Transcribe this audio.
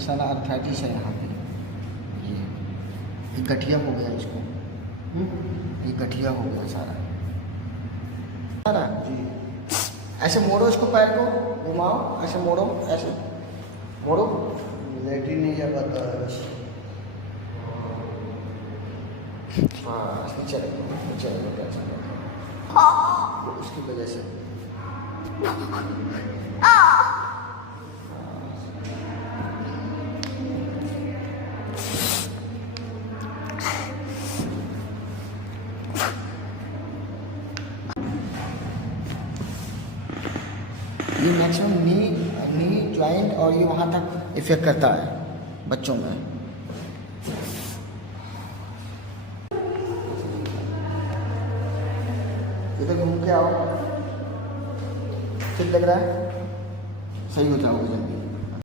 सारा अर्थराइटिस है यहाँ पे। ये गठिया हो गया इसको, ये गठिया हो गया सारा सारा जी। ऐसे मोड़ो इसको, पैर को घुमाओ, ऐसे मोड़ो, ऐसे मोड़ो। लेटरिन नहीं जा पाता है बस। हाँ चलेगा चलेगा, क्या चलेगा उसकी वजह से। ये मैक्सिमम नी जॉइंट और ये वहाँ तक इफेक्ट करता है बच्चों में। इधर घूम के आओ, ठीक लग रहा है, सही हो जाओगे जल्दी।